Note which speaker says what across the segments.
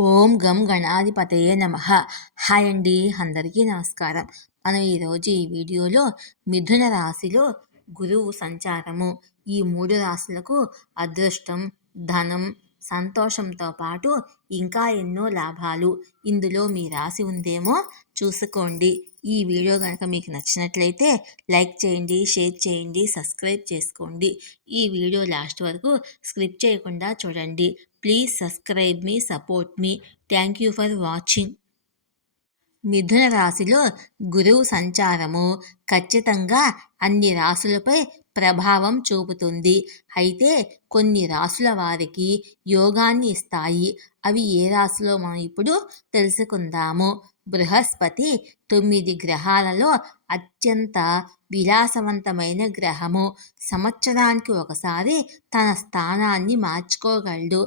Speaker 1: ఓం గం గణాధిపతయే నమ. హాయ్ అండి అందరికీ నమస్కారం. మనం ఈరోజు ఈ వీడియోలో మిథున రాశిలో గురువు సంచారము. ఈ మూడు రాశులకు అదృష్టం ధనం సంతోషంతో పాటు ఇంకా ఎన్నో లాభాలు. ఇందులో మీ రాశి ఉందేమో చూసుకోండి. ఈ వీడియో కనుక మీకు నచ్చినట్లయితే లైక్ చేయండి షేర్ చేయండి సబ్స్క్రైబ్ చేసుకోండి. ఈ వీడియో లాస్ట్ వరకు స్క్రిప్ట్ చేయకుండా చూడండి. ప్లీజ్ సబ్స్క్రైబ్ మీ support me. Thank you for watching. మిథున రాశిలో గురువు సంచారము ఖచ్చితంగా అన్ని రాశులపై ప్రభావం చూపుతుంది. అయితే కొన్ని రాసుల వారికి యోగాన్ని ఇస్తాయి. అవి ఏ రాశిలో మనం ఇప్పుడు తెలుసుకుందాము. బృహస్పతి తొమ్మిది గ్రహాలలో అత్యంత విలాసవంతమైన గ్రహము. సంవత్సరానికి ఒకసారి తన స్థానాన్ని మార్చుకోగలడు.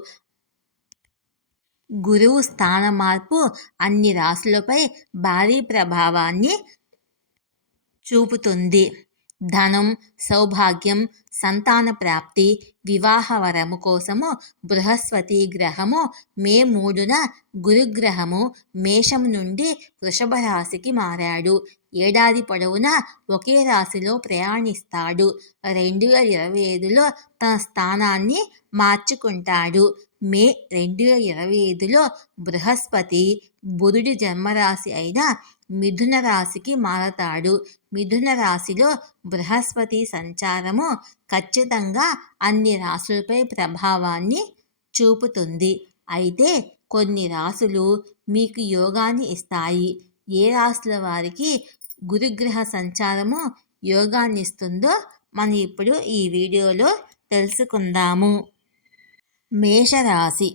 Speaker 1: గురువు స్థాన మార్పు అన్ని రాశులపై భారీ ప్రభావాన్ని చూపుతుంది. ధనం సౌభాగ్యం సంతాన ప్రాప్తి వివాహ వరము కోసము బృహస్పతి గ్రహము మే మూడున గురుగ్రహము మేషం నుండి వృషభ రాశికి మారాడు. ఏడాది పొడవునా ఒకే రాశిలో ప్రయాణిస్తాడు. రెండు వేల ఇరవై ఐదులో తన స్థానాన్ని మార్చుకుంటాడు. మే రెండు వేల ఇరవై ఐదులో బృహస్పతి బుధుడి జన్మరాశి అయిన మిథున రాశికి మారతాడు. మిథున రాశిలో బృహస్పతి సంచారము ఖచ్చితంగా అన్ని రాశులపై ప్రభావాన్ని చూపుతుంది. అయితే కొన్ని రాశులు మీకు యోగాన్ని ఇస్తాయి. ఏ రాశుల వారికి గురుగ్రహ సంచారము యోగాన్ని ఇస్తుందో మనం ఇప్పుడు ఈ వీడియోలో తెలుసుకుందాము. మేషరాశి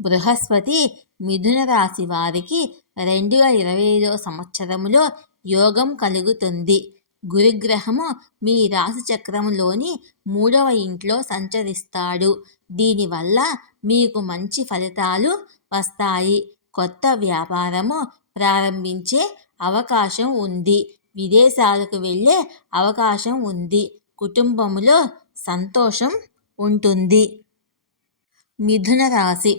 Speaker 1: బృహస్పతి మిథున రాశి వారికి రెండు వేల ఇరవై ఐదో సంవత్సరంలో యోగం కలుగుతుంది. గురుగ్రహము మీ రాశి చక్రంలోని మూడవ ఇంట్లో సంచరిస్తాడు. దీనివల్ల మీకు మంచి ఫలితాలు వస్తాయి. కొత్త వ్యాపారము ప్రారంభించే అవకాశం ఉంది. విదేశాలకు వెళ్ళే అవకాశం ఉంది. కుటుంబంలో సంతోషం ఉంటుంది. మిథున రాశి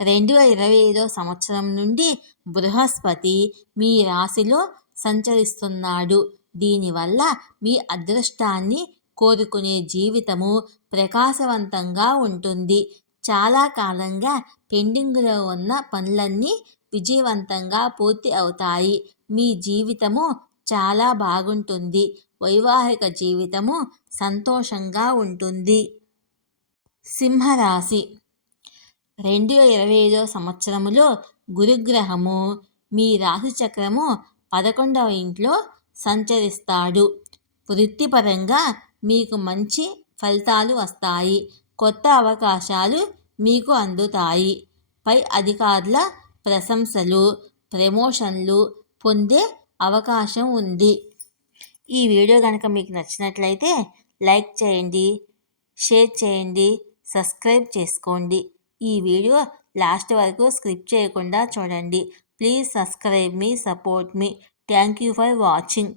Speaker 1: రెండు వేల ఇరవై ఐదో సంవత్సరం నుండి బృహస్పతి మీ రాశిలో సంచరిస్తున్నాడు. దీనివల్ల మీ అదృష్టాన్ని కోరుకునే జీవితము ప్రకాశవంతంగా ఉంటుంది. చాలా కాలంగా పెండింగ్లో ఉన్న పనులన్నీ విజయవంతంగా పూర్తి అవుతాయి. మీ జీవితము చాలా బాగుంటుంది. వైవాహిక జీవితము సంతోషంగా ఉంటుంది. సింహరాశి రెండు వేల ఇరవై ఐదో సంవత్సరములో గురుగ్రహము మీ రాశి చక్రము పదకొండవ ఇంట్లో సంచరిస్తాడు. వృత్తిపరంగా మీకు మంచి ఫలితాలు వస్తాయి. కొత్త అవకాశాలు మీకు అందుతాయి. పై అధికారుల ప్రశంసలు ప్రమోషన్లు పొందే అవకాశం ఉంది. ఈ వీడియో కనుక మీకు నచ్చినట్లయితే లైక్ చేయండి షేర్ చేయండి సబ్స్క్రైబ్ చేసుకోండి. ఈ వీడియో లాస్ట్ వరకు స్క్రిప్ట్ చేయకుండా చూడండి. ప్లీజ్ సబ్స్క్రైబ్ మీ support me. Thank you for watching.